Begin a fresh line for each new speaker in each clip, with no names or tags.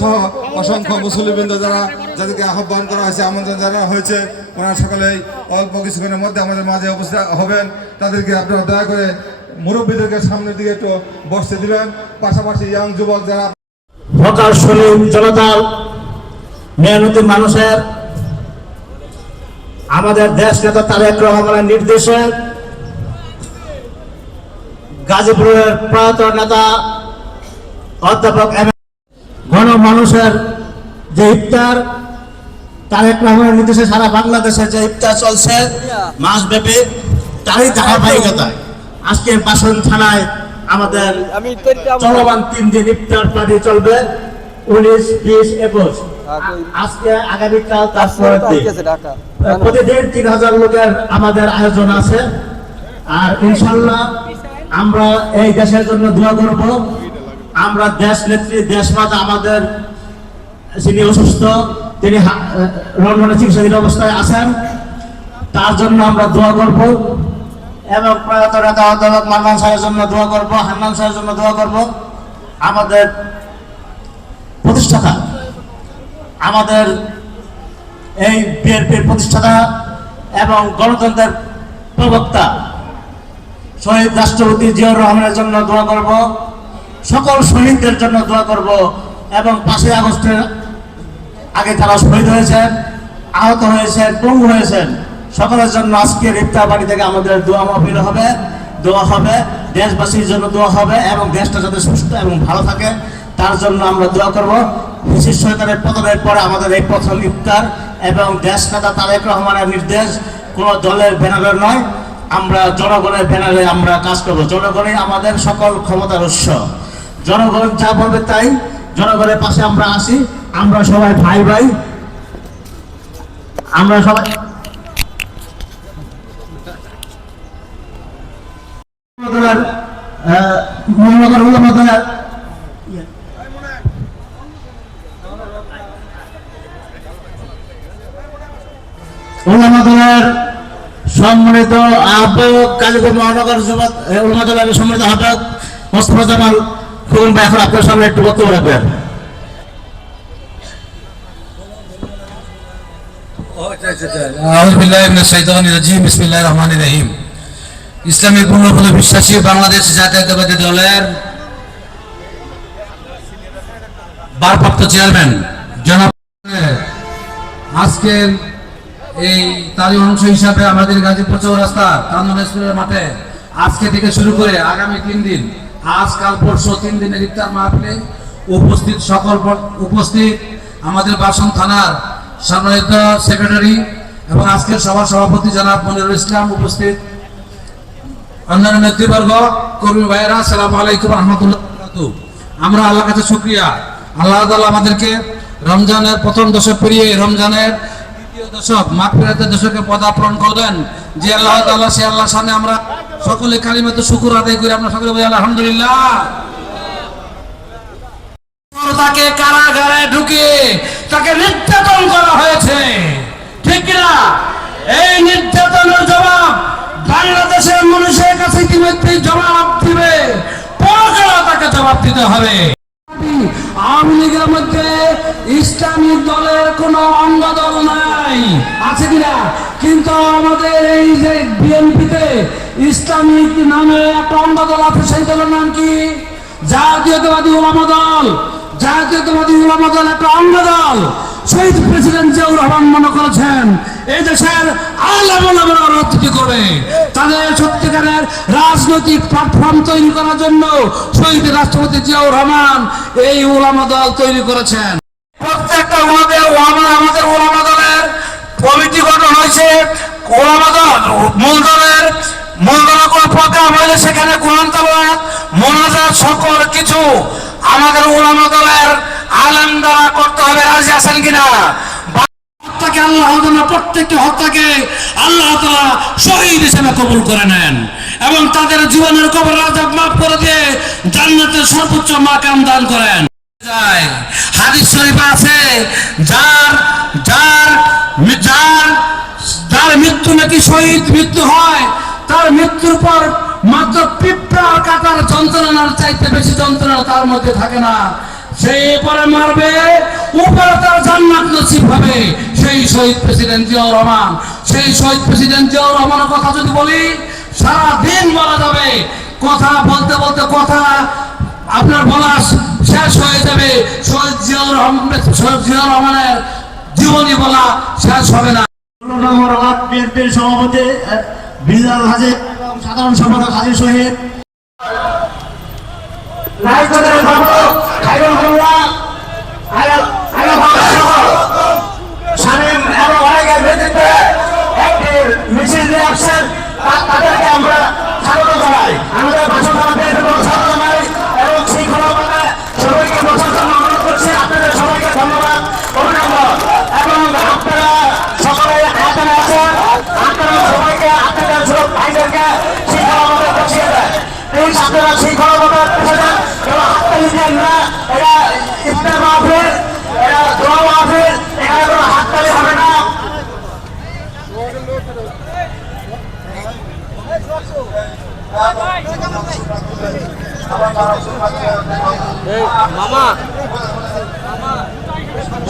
সহ অসংখ্য মুসলিমবৃন্দ যারা যাদেরকে আহ্বান করা হয়েছে, আমন্ত্রণ জানানো হয়েছে, ওনারা সকলেই অল্প কিছুক্ষণের মধ্যে আমাদের মাঝে উপস্থিত হবেন। তাদেরকে আপনারা দয়া করে মুরব্বীদেরকে সামনের দিকে একটু বসতে দিবেন। পাশাপাশি ইয়াং যুবক যারা
শ্রমিক জনতার মেহনতি মানুষের, আমাদের দেশ নেতা তারেক রহমানের নির্দেশে গাজীপুরের প্রয়াত নেতা অধ্যাপক গণ মানুষের যে ইফতার তারেক রহমানের নির্দেশে সারা বাংলাদেশে যে ইফতার চলছে মাসব্যাপী তারই ধারাবাহিকতায়। আজকে বাসন থানায় আমাদের চলমান তিন দিন ইফতার পার্টি চলবে উনিশ বিশ একুশ। আজকে আগামীকাল তার পরের দিন। প্রতিদিন তিন হাজার লোকের আমাদের আয়োজন আছে। আর ইনশাল্লাহ আমরা এই দেশের জন্য দোয়া করব। আমরা দেশ নেত্রী দেশ মাতা আমাদের যিনি অসুস্থ, তিনি লন্ডনে চিকিৎসাধীন অবস্থায় আছেন, তার জন্য আমরা দোয়া করব এবং প্রয়াত নেতা অধ্যাপক মান্নান সাহের জন্য দোয়া করব, হান্নান সাহের জন্য দোয়া করব। আমাদের প্রতিষ্ঠাতা, আমাদের এই বিএনপির প্রতিষ্ঠাতা এবং গণতন্ত্রের প্রবক্তা শহীদ রাষ্ট্রপতি জিয়াউর রহমানের জন্য দোয়া করব। সকল শহীদদের জন্য দোয়া করব এবং পাঁচই আগস্টের আগে যারা শহীদ হয়েছেন, আহত হয়েছেন, পঙ্গু হয়েছেন। সকলের জন্য আজকের ইফতার বাড়ি থেকে আমাদের দোয়া মাহফিল হবে, দোয়া হবে, দেশবাসীর জন্য দোয়া হবে এবং দেশটা যাতে সুস্থ এবং ভালো থাকে, তার জন্য আমরা দোয়া করব। বিশেষ সরকারের পতনের পরে আমাদের এই প্রথম ইফতার এবং দেশ নেতা তারেক রহমানের নির্দেশ, কোনো দলের ব্যানারের নয়, আমরা জনগণের ব্যানারে আমরা কাজ করব। জনগণই আমাদের সকল ক্ষমতার উৎস। জনগণ যা বলবে তাই, জনগণের পাশে আমরা আসি, আমরা সবাই ভাই ভাই। আমরা সবাই সম্মানিত আহ্বায়ক কালীপুর মহানগর সম্মানিত আহ্বায়ক মোস্তফা জামাল খুবই ভাই, এখন আপনার সামনে একটু বক্তব্য রাখবেন।
ইসলামী বিশ্বাসী বাংলাদেশ জাতীয়তাবাদী দলের ভারপ্রাপ্ত চেয়ারম্যান। জনাব, আজকের এই তারই অংশ হিসাবে আমাদের গাজীপুর চৌরাস্তা কান্দন মাঠে আজকে থেকে শুরু করে আগামী তিন দিন আজ কাল পরশু তিন দিনের ইফতার মাহফিলে উপস্থিত সকল উপস্থিত আমাদের বাসন থানার সম্মানিত সেক্রেটারি এবং আজকের সভার সভাপতি জনাব মনিরুল ইসলাম উপস্থিত। অন্যান্য নেতৃবর্গ, কর্মী ভাইয়েরা সালাম আলাইকুম রহমতুল্লাহ আমরা আল্লাহর কাছে শুক্রিয়া। আল্লাহ আমাদেরকে রমজানের প্রথম দশক পেরিয়ে রমজানের দশক মাগফিরাতের দশকে পদার্পণ করলেন যে আল্লাহ তাআলা, সে আল্লাহর সামনে আমরা সকলে কালিমাতে শুকুর আদায় করি। আমরা সকলে বলি, আলহামদুলিল্লাহ। তাকে কারাগারে ঢুকিয়ে তাকে নির্যাতন করা হয়েছে। ঠিক কিনা? এই নির্যাতনের জবাব বাংলাদেশের মানুষের কাছে ইতিমধ্যে জবাব দিবে? পরকালে তাকে জবাব দিতে হবে। আওয়ামী লীগের মধ্যে ইসলামী দলের কোন অঙ্গ দল নাই। আছে কিনা? কিন্তু আমাদের এই যে বিএনপিতে ইসলামিক নামে একটা অঙ্গ দল আছে, সেই দলের নাম কি? জাতীয়তাবাদী ওলামা দল। জাতীয়তাবাদী ওলামা দল একটা অঙ্গ দল। শহীদ প্রেসিডেন্ট জিয়াউর রহমান মনে করেছেন, এই দেশের আল্লাহ অতিথি করবে তাদের সত্যিকারের রাজনৈতিক প্ল্যাটফর্ম তৈরি করার জন্য শহীদ রাষ্ট্রপতি জিয়াউর রহমান এই ওলামা দল তৈরি করেছেন। প্রত্যেকটা ওলামাদের ওলামা আমাদের ওলামা দলের কমিটি হয়েছে। ওলামা দল, মূল দলের হলে সেখানে কোরআন তালাওয়াত, মোনাজাত সকল কিছু আমাদের ওলামা দলের আলেম দ্বারা করতে হবে। রাজি আছেন কিনা? হত্যাকে আল্লাহ প্রত্যেকটি হত্যাকে আল্লাহ তাআলা শহীদ হিসেবে কবুল করে নেন এবং তাদের জীবনের কবর আযাব মাফ করে দিয়ে জান্নাতের সর্বোচ্চ মাকাম দান করেন। হাদিস শরীফ আছে, যার যার যার যার মৃত্যু নাকি শহীদ মৃত্যু হয়, তার মৃত্যুর পর মাত্র পিঁপড়ার কাটার যন্ত্রণার চাইতে বেশি যন্ত্রণা তার মধ্যে থাকে না। সেই পরে মারবে, উপরে তার জান্নাত নসিব হবে। সেই শহীদ প্রেসিডেন্ট জিয়াউর রহমান, সেই শহীদ প্রেসিডেন্ট জিয়াউর রহমানের কথা যদি বলি সারা দিন বলা যাবে, কথা বলতে বলতে কথা আপনার বলা শেষ হয়ে যাবে, শহীদ জিয়াউর রহমান শহীদ জিয়াউর রহমানের জীবনী বলা শেষ হবে না।
সভাপতি বিলাল হাজির এবং সাধারণ সম্পাদক হাজির শহীদ রায়চন্দ্রের বাবু খাইরুল মোল্লা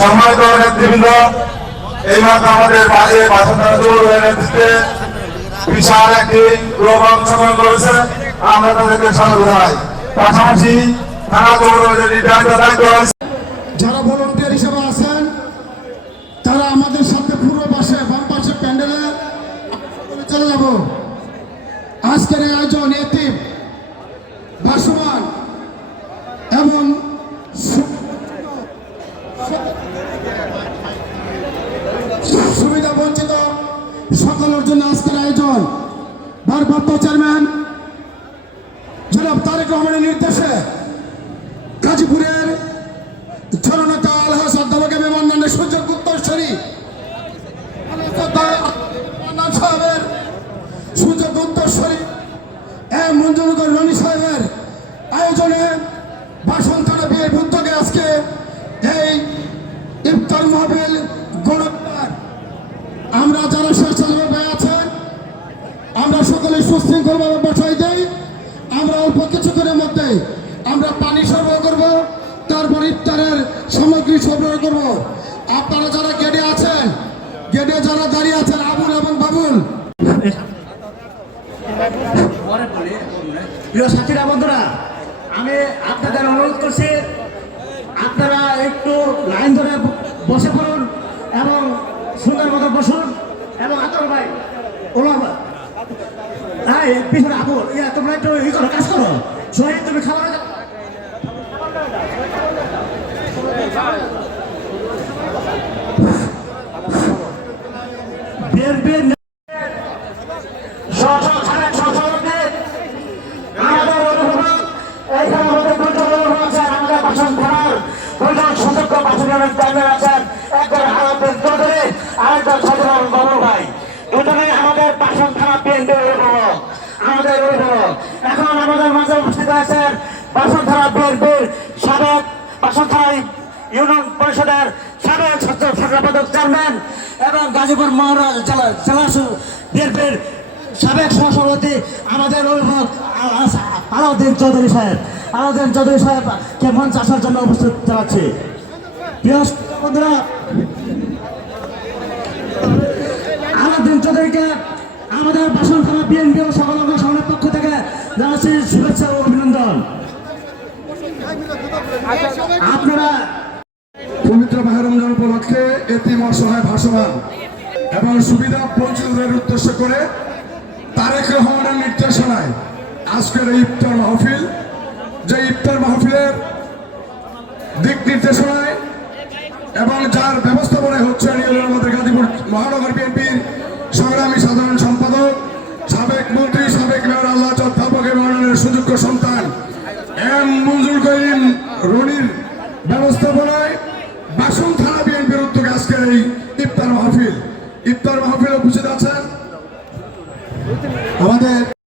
সম্মানিত নেতৃবৃন্দ এই মাত্র আমাদের নেতৃত্বে বিশাল একটি অংশগ্রহণ করেছে। আমরা তাদেরকে স্বাগত জানাই। পাশাপাশি থানা নির্ধারিত দায়িত্ব রয়েছে।
যারা ভলেন্টিয়ার হিসেবে আছেন তারা আমাদের সাথে পূর্ব পাশে বাম পাশে প্যান্ডেলে চলে যাব। আজকের এই আয়োজন এতিম। ভাসমান এবং সুবিধা বঞ্চিত সকলের জন্য আজকের আয়োজন। ভারপ্রাপ্ত চেয়ারম্যান জনাব তারেক রহমানের নির্দেশে গাজীপুরের জননেতা আলহাস অধ্যাপক বিমানবন্দরের সুযোগ উত্তরস্বরী মান্নান সাহেবের সুযোগ উত্তরস্বরী এম মঞ্জুরগর রনি সাহেবের আয়োজনে বাসন থানা বিয়ের উদ্যোগে আজকে এই ইফতার মাহবিল গণতার আমরা যারা স্বেচ্ছাসেবক আছেন আমরা সকলে সুশৃঙ্খলভাবে বসাই দেই। আমরা অল্প কিছুক্ষণের মধ্যে আমরা পানি সরবরাহ করব, তারপর ইফতারের সামগ্রী সরবরাহ করব। আপনারা যারা গেটে আছেন গেটে যারা দাঁড়িয়ে আছেন আবুল এবং বাবুল
প্রিয় সাথীরা বন্ধুরা আমি আপনাদের অনুরোধ করছি আপনারা একটু লাইন ধরে ব- বসে পড়ুন এবং সুন্দর মতো বসুন এবং আতর ভাই ওলা ভাই হ্যাঁ এই পিছনে আবুল ইয়া তোমরা একটু ই করো কাজ করো শহীদ তুমি খাবার বিএনপির সহসভাপতি আমাদের অভিভাবক এইখানে আমাদের দুজন অভিভাবক আছেন আমাদের বাসন থানার দুজন বাসনের চেয়ারম্যান আছেন একজন আলাউদ্দিন চৌধুরী আরেকজন সাধারণ বাবুল ভাই। দুজনেই আমাদের বাসন থানা বিএনপির আমাদের অভিভাবক। এখন আমাদের মাঝে উপস্থিত আছেন বাসন থানা বিএনপির সাবেক বাসন থানা ইউনিয়ন পরিষদের সাবেক সম্পাদক চেয়ারম্যান এবং গাজীপুর মহারাজ জেলা জেলা বিএনপির সাবেক সহসভাপতি আমাদের অভিভাবক আলাউদ্দিন চৌধুরী সাহেব। আলাউদ্দিন চৌধুরী সাহেবকে মঞ্চ আসার জন্য উপস্থিত জানাচ্ছি। আলাউদ্দিন চৌধুরীকে আমাদের বাসন বিএনপি ও সকল থেকে শুভেচ্ছা ও অভিনন্দন। আপনারা
পবিত্র মাহের উপলক্ষে এতিম অসহায় ভাসমান এবং সুবিধা বঞ্চিতদের উদ্দেশ্য করে তারেক রহমানের নির্দেশনায় আজকের এই মাহফিল। যে ইফতার মাহফিলের দিক নির্দেশনায় এবং যার ব্যবস্থাপনায় হচ্ছে আমাদের গাজীপুর মহানগর বিএনপির সংগ্রামী সাধারণ সম্পাদক, সাবেক মন্ত্রী, সাবেক মেয়র আল্লাহ অধ্যাপক মহানগরের সুযোগ্য সন্তান এম মঞ্জুর করিম রনির ব্যবস্থাপনায় বাসন থানা বিএনপির উদ্যোগে আজকের এই ইফতার মাহফিল। ইফতার মাহফিল উপস্থিত আছেন আমাদের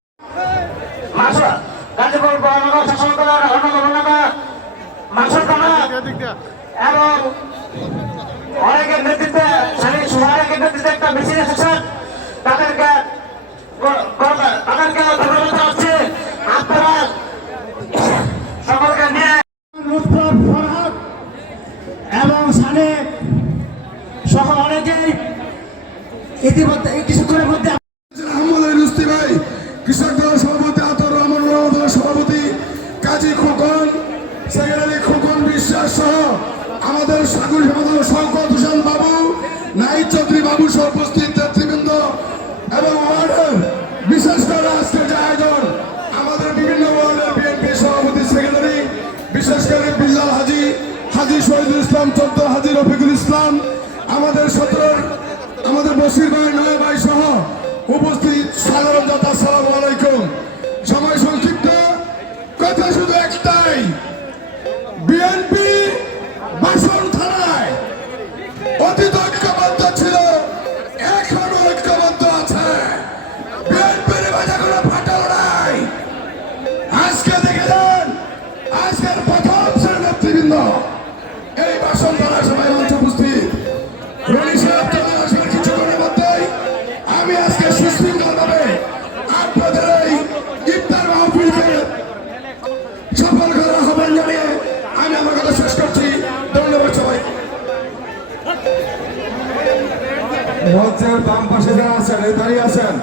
মঞ্চের বাম পাশে যারা আছেন, এই দাঁড়িয়ে আছেন।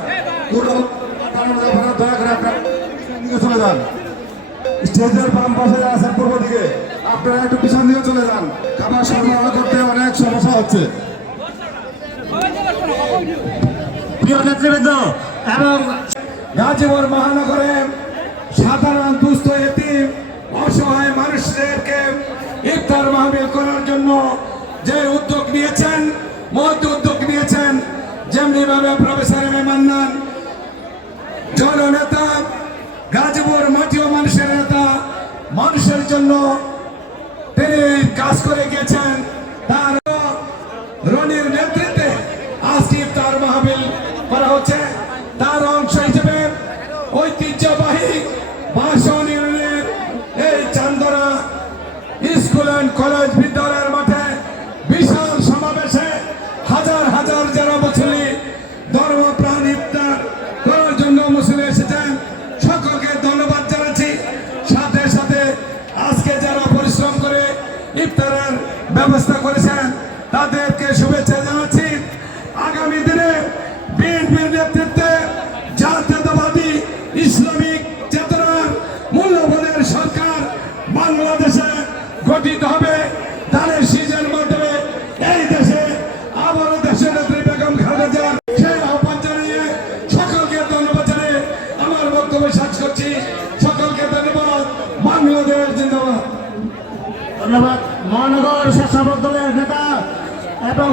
আছেন
গাজীপুর মহানগরে সাধারণ দুস্থ অসহায় মানুষদেরকে ইফতার মাহবিল করার জন্য যে উদ্যোগ নিয়েছেন মহৎ উদ্যোগ নিয়েছেন যেমনি ভাবে প্রফেসর এম মান্নান। জননেতা, গাজীপুর মাটি ও মানুষের নেতা, মানুষের জন্য তিনি কাজ করে গেছেন তার রনির নেতৃত্বে আজকে তার মাহবিল করা হচ্ছে। তার অংশ হিসেবে ঐতিহ্যবাহী ভাষণ ইউনিয়নের এই চান্দরা স্কুল অ্যান্ড কলেজ বিদ্যালয়ের মাঠে বিশাল সমাবেশে হাজার হাজার যারা মুসলি ধর্মপ্রাণ ইফতার করার জন্য মুসলি এসেছেন সকলকে ধন্যবাদ জানাচ্ছি সাথে সাথে আজকে যারা পরিশ্রম করে ইফতারের ব্যবস্থা করেছেন তাদেরকে শুভেচ্ছা জানাচ্ছি আগামী দিনে বিএনপির নেতৃত্বে জাতীয়তাবাদী ইসলামিক চেতনার মূল্যবোধের সরকার বাংলাদেশে গঠিত হবে। তাদের সিজের মাধ্যমে এই দেশে আবারও দেশের নেত্রী বেগম সেই আহ্বান জানিয়ে সকলকে ধন্যবাদ জানিয়ে আমার বক্তব্য শেষ করছি। সকলকে ধন্যবাদ। বাংলাদেশ জিন্দাবাদ।
ধন্যবাদ। মহানগর স্বেচ্ছাসেবক দলের নেতা এবং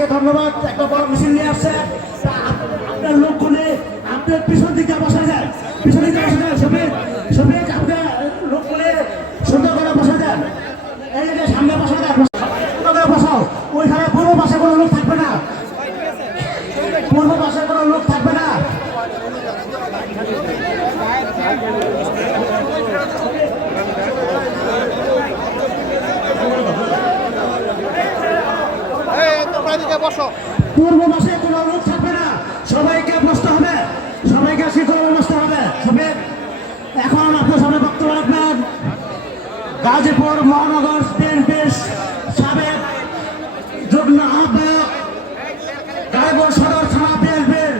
তাকে ধন্যবাদ। একটা বড় মিছিল নিয়ে আসছে। আপনার লোকগুলি আপনার পিছন দিকে বসা যায়। পিছন দিকে বসা যায় শফিক শফিক আপনার লোকগুলি সুন্দর করে বসা যান এই যে সামনে বসা যায় বসাও ওইখানে পূর্ব পাশে কোনো লোক থাকবে না। পূর্ব পাশে কোনো লোক থাকবে না পূর্ব মাসে কোনো লোক থাকবে না সবাইকে বসতে হবে সবাইকে শৃঙ্খলা বসতে হবে সবাই এখন আপনার সামনে বক্তব্য রাখবেন গাজীপুর মহানগর বিএনপির সাবেক যুগ্ম আহ্বায়ক গাজীপুর সদর থানা বিএনপির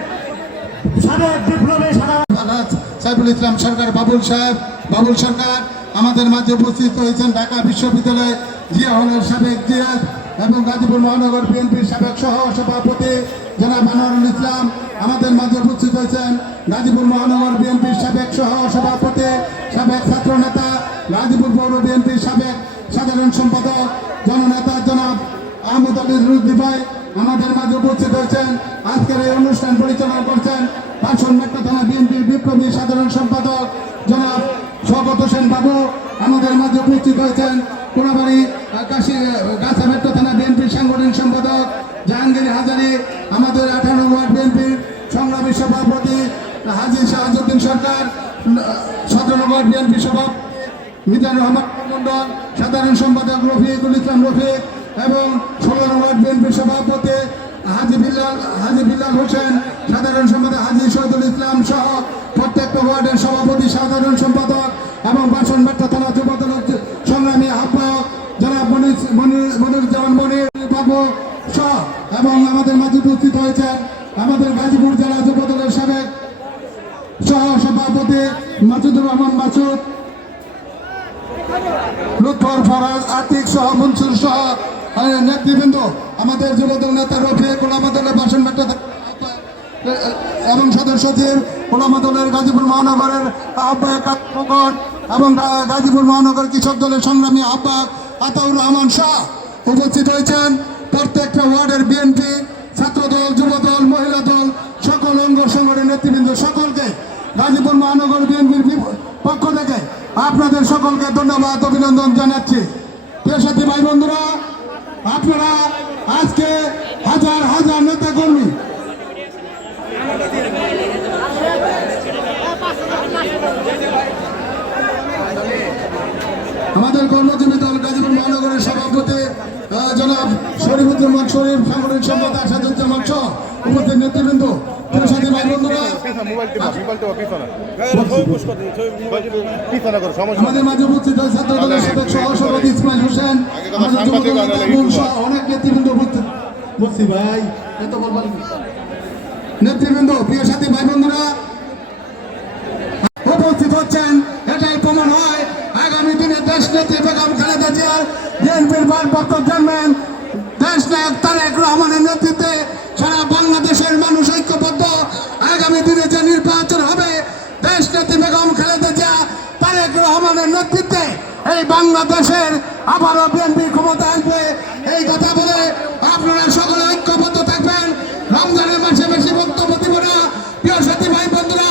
সাবেক বিপ্লবী সাধারণ
আলহাজ সাইফুল ইসলাম সরকার, বাবুল সাহেব, বাবুল সরকার, আমাদের মাঝে উপস্থিত হয়েছেন ঢাকা বিশ্ববিদ্যালয় জিয়া হলের সাবেক জিয়াদ এবং গাজীপুর মহানগর বিএনপির সাবেক সহ সভাপতি জনাব আনোয়ারুল ইসলাম। আমাদের মাঝে উপস্থিত হয়েছেন গাজীপুর মহানগর বিএনপির সাবেক সহ সভাপতি, সাবেক ছাত্র নেতা গাজীপুর পৌর বিএনপির সাবেক সাধারণ সম্পাদক, জননেতা জনাব আহমদ আলী রুদ্দি ভাই আমাদের মাঝে উপস্থিত হয়েছেন। আজকের এই অনুষ্ঠান পরিচালনা করছেন পাঁচশন মেট্রো থানা বিএনপির বিপ্লবী সাধারণ সম্পাদক জনাব স্বগত হোসেন বাবু। আমাদের মাঝে উপস্থিত হয়েছেন কোনাবাড়ি কাশি, গাছা মেট্রো থানা বিএনপির সাংগঠনিক সম্পাদক জাহাঙ্গীর হাজারি, আমাদের আঠারো ওয়ার্ড বিএনপির সংগ্রামী সভাপতি হাজি শাহাজুদ্দিন সরকার সতেরো ওয়ার্ড বিএনপি সভাপতি মিজান রহমান মন্ডল সাধারণ সম্পাদক রফিকুল ইসলাম রফিক এবং ষোলো নম্বর বিএনপি সভাপতি হাজি বিল্লাল হাজি বিল্লাল হোসেন, সাধারণ সম্পাদক হাজি শহীদুল ইসলাম সহ প্রত্যেকটা ওয়ার্ডের সভাপতি, সাধারণ সম্পাদক এবং বাসন মেট্রো থানা যুবদলের সংগ্রামী আহ্বায়ক জনাব মনির মনির, মনিরুজ্জামান মনির বাবু সহ এবং আমাদের মাঝে উপস্থিত হয়েছেন আমাদের গাজীপুর জেলা যুবদলের সাবেক সহ সভাপতি মাসুদুর রহমান মাসুদ, লুৎফর ফরাজ আতিক সহ মনসুর সহ নেতৃবৃন্দ, আমাদের যুবদল নেতা রফিক ওলামা দলের ভাষণ এবং সদস্য সচিব ওলামা দলের গাজীপুর মহানগরের আহ্বায়ক আত্মকর এবং গাজীপুর মহানগর কৃষক দলের সংগ্রামী আহ্বায়ক আতাউর রহমান শাহ উপস্থিত হয়েছেন। প্রত্যেকটা ওয়ার্ডের বিএনপি ছাত্রদল যুবদল মহিলা দল, সকল অঙ্গ সংগঠনের নেতৃবৃন্দ, সকলকে গাজীপুর মহানগর বিএনপির পক্ষ থেকে আপনাদের সকলকে ধন্যবাদ, অভিনন্দন জানাচ্ছি। সাথী, ভাই বন্ধুরা আপনারা আজকে হাজার হাজার নেতা কর্মী আমাদের কর্মজীবী দল গাজীপুর মহানগরের সভাপতি জনাব শরীফুজ্জামান শরীফ সাংগঠনিক সম্পাদক আসাদুজ্জামান সহ উপস্থিত নেতৃবৃন্দ। বন্ধুরা আমাদের মাঝে উপস্থিত হয় ছাত্র দলের সাবেক সহ সভাপতি ইসমাইল হোসেন আমাদের যুবদল নেতা আবুল সহ অনেক নেতৃবৃন্দ উপস্থিত। বলছি ভাই এত বলবেন নেতৃবৃন্দ প্রিয় সাথী ভাই বন্ধুরা উপস্থিত হচ্ছেন এটাই প্রমাণ হয় আগামী দিনে দেশ নেত্রী বেগম খালেদা জিয়ার বিএনপির ভারপ্রাপ্ত চেয়ারম্যান দেশ নায়ক তারেক রহমানের নেতৃত্বে সারা বাংলাদেশের মানুষ ঐক্যবদ্ধ আগামী দিনে যে নির্বাচন হবে দেশ নেত্রী বেগম খালেদা জিয়া তারেক রহমানের নেতৃত্বে এই বাংলাদেশের আবারও বিএনপি ক্ষমতা আসবে। এই কথা বলে আপনারা সকলে ঐক্যবদ্ধ থাকবেন রমজানের মাসে বেশি বক্তব্য দিব না প্রিয় সাথী ভাই বন্ধুরা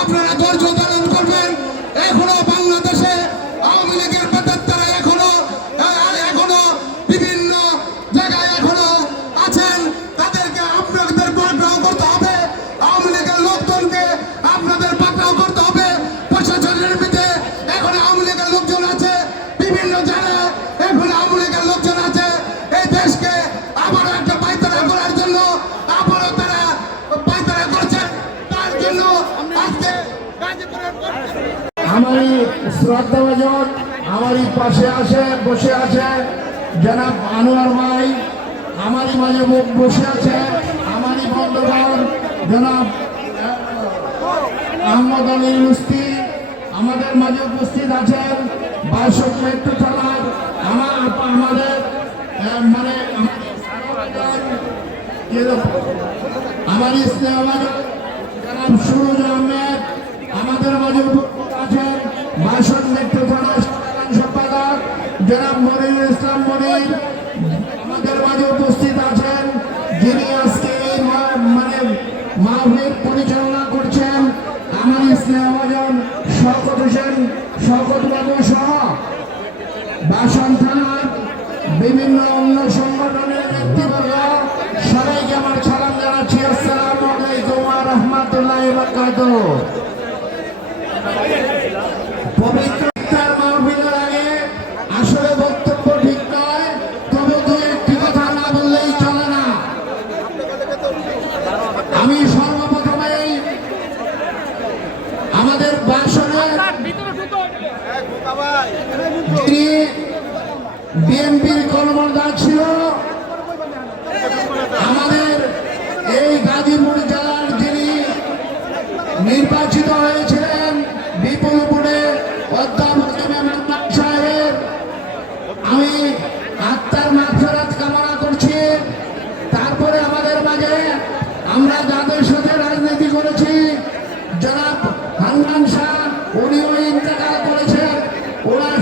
আপনারা ধৈর্য ধারণ করবেন এখনও বাংলাদেশে আওয়ামী লীগের তারা এখনও আহ, এখনও বিভিন্ন জায়গায় এখনও আছেন তাদেরকে আপনাদের পাকড়াও করতে হবে আওয়ামী লীগের লোকজনকে আপনাদের পাকড়াও করতে হবে প্রশাসনের ভিতরে এখন আওয়ামী লীগের লোকজন আছে বিভিন্ন জায়গায় এখন আওয়ামী লীগের লোকজন আছে এই দেশকে আবারও একটা পায়তারা করার জন্য আবারও তারা পায়তারা করছেন তার জন্য আজকে
আমারই শ্রদ্ধাভাজন আমারই পাশে আসে বসে আছে। জনাব আনোয়ার ভাই, আমারই মাঝে ব- বসে আছে। আমারই বন্ধুগণ, জনাব আহমদ আলী লুস্তি আমাদের মাঝে উপস্থিত আছেন। বাসক মেট্রো থানার আমার আমাদের মানে আমার জনাব সুরজ আহমেদ, আমাদের মাঝে উপস্থিত আছেন। বাসন মেট্রো থানার জনাব মনিরুল ইসলাম মনির, আমাদের মাঝে উপস্থিত আছেন যিনি আজকে এই মানে মাহফিল পরিচালনা করছেন। আমার স্নেহভাজন শওকত হোসেন, শওকত বাবু সহ বাসন বিভিন্ন অন্য সংগঠনের নেতৃবর্গ সবাইকে আমার সালাম জানাচ্ছি। আসসালামু আলাইকুম ওয়া রাহমাতুল্লাহি ওয়া বারাকাতুহু পবিত্র ইফতার মাহফিলের আগে আসলে বক্তব্য ঠিক নয় তবে দু একটি কথা না বললেই চলে না আমি সর্বপ্রথমেই আমাদের বাসনের যিনি বিএনপির কর্মদার ছিল আমাদের এই গাজীপুর জেলার যিনি নির্বাচিত হয়েছিলেন বিপুল ভোটে অধ্যাপক ইমাম আহমদ সাহেব আমি আত্মার মাফেরাত কামনা করছি তারপরে আমাদের মাঝে আমরা যাদের সাথে রাজনীতি করেছি জনাব হান্নান শাহ উনিও ইন্তেকাল করেছেন ওনার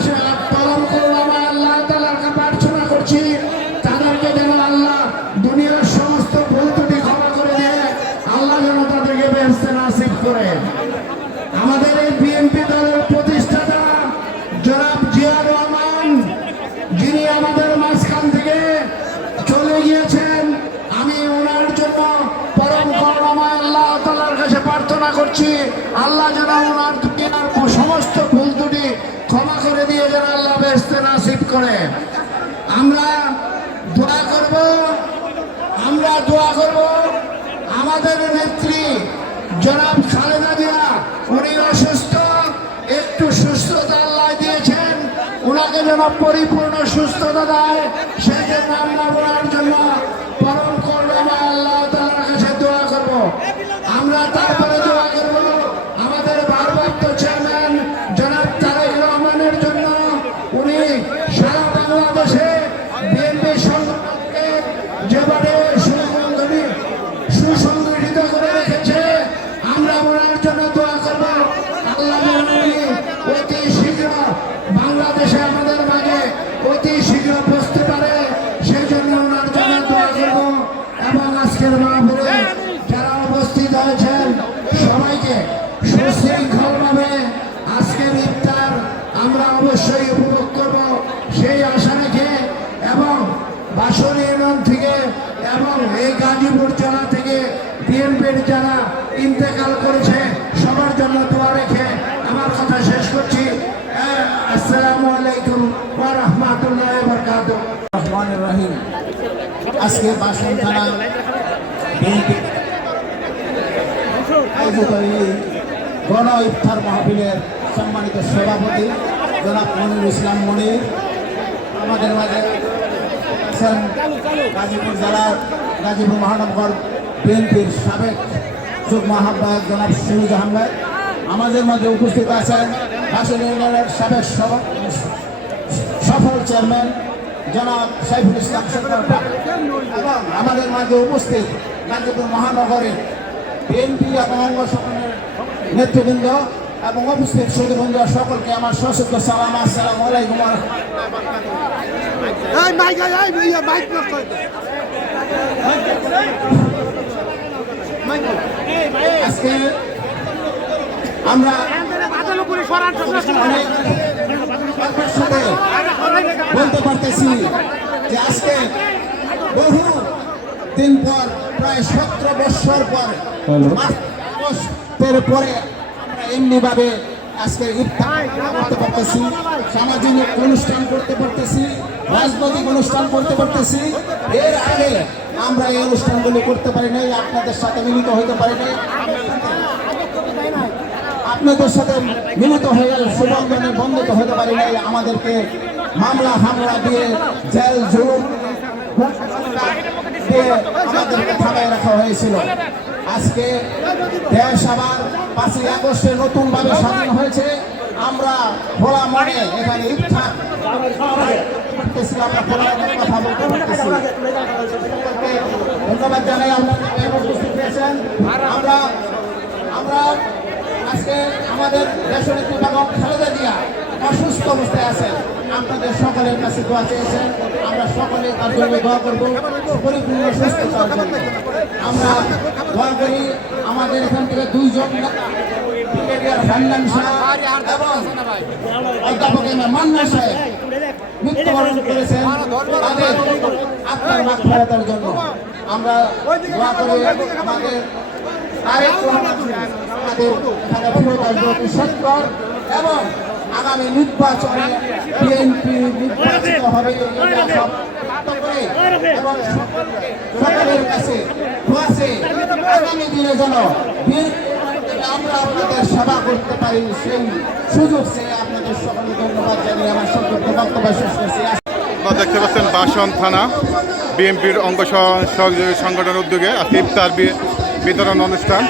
পরম করুণা আল্লাহ তালার কাছে প্রার্থনা করছি তাদেরকে যেন আল্লাহ দুনিয়ার সমস্ত ভুল ত্রুটি ক্ষমা করে দিয়ে আল্লাহ যেন তাদেরকে ব্যস্ত নাসিব করে আমাদের এই বিএনপি দলের প্রতিষ্ঠাতা জনাব জিয়া রহমান যিনি আমাদের মাঝখান থেকে চলে গিয়েছেন আমি ওনার জন্য পরম করুণাময় আল্লাহ তালার কাছে প্রার্থনা করছি, আল্লাহ যেন ওনার দুনিয়ার সমস্ত ভুল ত্রুটি ক্ষমা করে দিয়ে যেন আল্লাহ বেসতে নাসিব করে। আমরা দোয়া করব, আমরা দোয়া করব। আমাদের নেত্রী জনাব খালেদা জিয়া, উনি অসুস্থ, একটু সুস্থতা আল্লাহ দিয়েছেন ওনাকে যেন পরিপূর্ণ সুস্থতা দেয় সেই জন্য আমরা ওনার জন্য পরম করুণাময় আল্লাহ তাআলার কাছে দোয়া করব। আমরা তারপরে দোয়া করব আমাদের ভারপ্রাপ্ত চেয়ারম্যান জনাব তারেক রহমানের জন্য উনি সারা বাংলাদেশে বিএনপি সংগঠনকে যেভাবে সুসংগঠিত সুসংগঠিত করে রেখেছে আমরা ওনার জন্য দোয়া করব আল্লাহ যেন উনি অতি শীঘ্র বাংলাদেশে আমাদের মাঝে অতি শীঘ্র বসতে পারে সেই জন্য ওনার জন্য দোয়া করব এবং আজকের মাহফিলে যারা উপস্থিত হয়েছেন সবাইকে সুশৃঙ্খলভাবে আজকের ইফতার আমরা অবশ্যই উপভোগ করব সেই আশা রেখে এবং বাসন ইউনিয়ন থেকে এবং এই গাজীপুর জেলা থেকে বিএনপির যারা ইন্তেকাল করেছে সবার জন্য দোয়া রেখে আমার কথা শেষ করছি আহ, আসসালামু আলাইকুম ওয়া রাহমাতুল্লাহি ওয়া বারাকাতুহু
রহমানুর রহিম। আজকে বাসন থানা গণ ইফতার মাহফিলের সম্মানিত সভাপতি জনাব মনির ইসলাম মনির, আমাদের মাঝে আছেন গাজীপুর জেলার গাজীপুর মহানগর বিএনপির সাবেক যুগ্ম আহ্বায়ক জনাব সিরুজ আহমেদ, আমাদের মাঝে উপস্থিত আছেন বাসন ইউনিয়নের সাবেক সফল চেয়ারম্যান জনাব সাইফুল ইসলাম এবং আমাদের মাঝে উপস্থিত গাজীপুর মহানগরের বিএনপি এবং অঙ্গ সংগঠনের নেতৃবৃন্দ এবং উপস্থিত সুদীবৃন্দ সকলকে আমার সশস্ত্র সালাম আসসালাম আলাইকুম আজকে আমরা অনেক সাথে বলতে পারতেছি যে আজকে বহু দিন পর প্রায় সতেরো বছর পর আগস্টের পরে আমরা এমনিভাবে আজকে ইফতার করতে পারতেছি সামাজিক অনুষ্ঠান করতে পারতেছি রাজনৈতিক অনুষ্ঠান করতে পারতেছি। এর আগে আমরা এই অনুষ্ঠানগুলি করতে পারি নাই আপনাদের সাথে মিলিত হইতে পারি নাই। আপনাদের সাথে মিলিত হয়ে সুবন্ধনে বন্ধিত হতে পারি নাই আমাদেরকে মামলা হামলা দিয়ে জেল, জুলুম রাখা হয়েছিল। আজকে দেশ আবার পাঁচই আগস্টে নতুন ভাবে স্বাধীন হয়েছে। আমরা খোলা মনে এখানে ইচ্ছা ধন্যবাদ জানাই আমরা আমরা আজকে আমাদের দেশনেত্রী বেগম খালেদা জিয়া অসুস্থ অবস্থায় আছেন। আপনাদের সকলের কাছে দোয়া চেয়েছেন। আমরা সকলে তার জন্য দোয়া করব। পরিপূর্ণ জন্য। আমরা দোয়া করি আমাদের এখান থেকে দুইজন আমরা দোয়া আমাদের এখানে এবং আগামী নির্বাচনে বিএনপি নির্বাচিত হবে সকলের কাছে আগামী দিনে যেন আমরা আপনাদের সেবা করতে পারি, সেই সুযোগ সে আপনাদের সকলকে ধন্যবাদ জানিয়ে আমার সংক্ষিপ্ত বক্তব্য শেষ করছি।
দেখতে পাচ্ছেন বাসন থানা, বিএনপির অঙ্গ সহযোগী সংগঠনের উদ্যোগে আজকে ইফতার বিতরণ অনুষ্ঠান।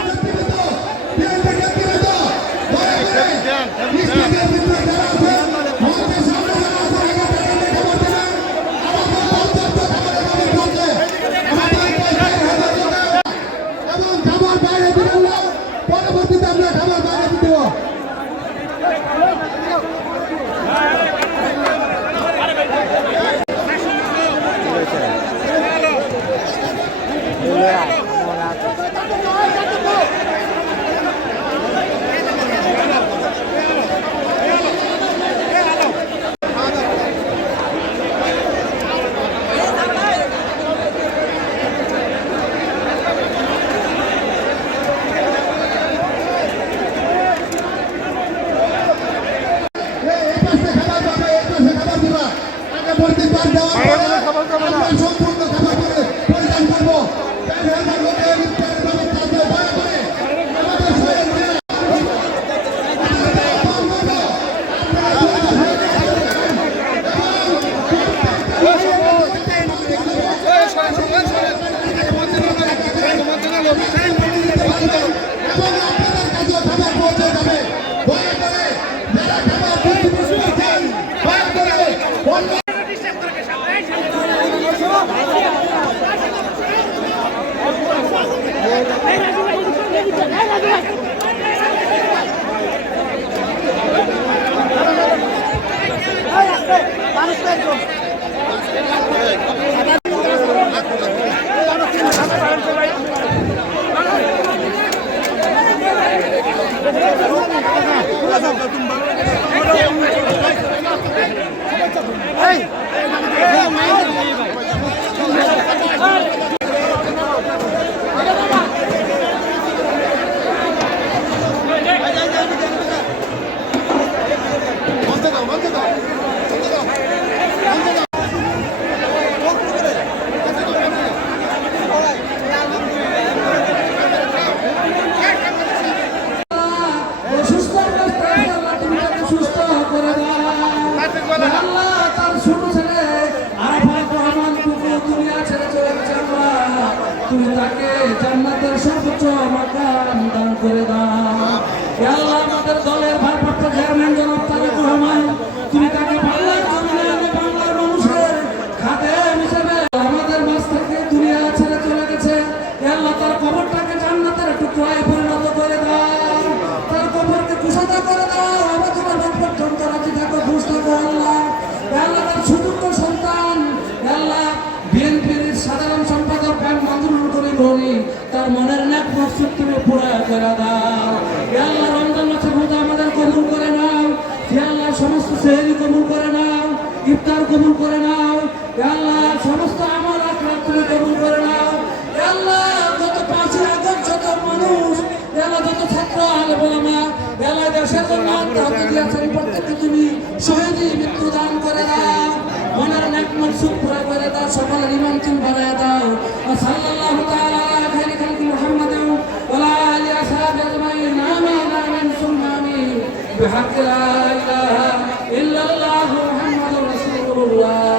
কবুল করে নাও। আল্লাহ, সমস্ত আমল আখরাত কবুল করে নাও। আল্লাহ, যত পাঁচই আগস্ট যত মানুষ আল্লাহ, যত ছাত্র আলে বলামা আল্লাহ, দেশের জন্য আত্মাহত দিয়েছেন প্রত্যেককে তুমি শহীদই মৃত্যু দান করে দাও। মনের নেক মকসুদ পুরা করে দাও, সকলের ইমান তুমি বাড়ায় দাও। সাল্লাল্লাহু তাআলা আলা লা ইলাহা Alhamdulillah.